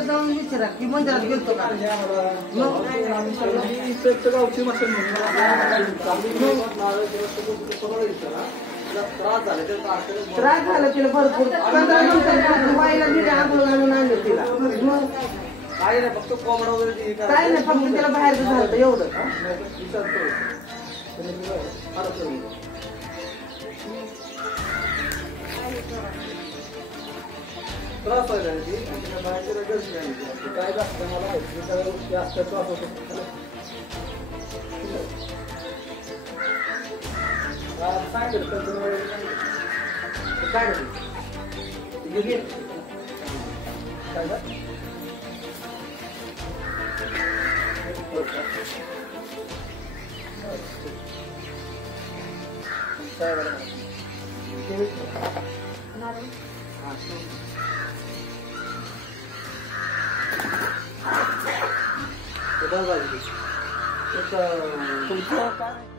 जाऊन विचारा की मंदिरात गेलतो का त्रास झाला तिला भरपूर 15 नंतर बाईला दिले आंघोळ घालून आणलं तिला मग काय नाही फक्त कोंबडा वगैरे काय नाही फक्त तिला बाहेर झालं एवढं त्रास व्हायला बाहेर काय असतं मला सगळ्या गोष्टी असतात त्रास होतो सांगितलं काय तुमचं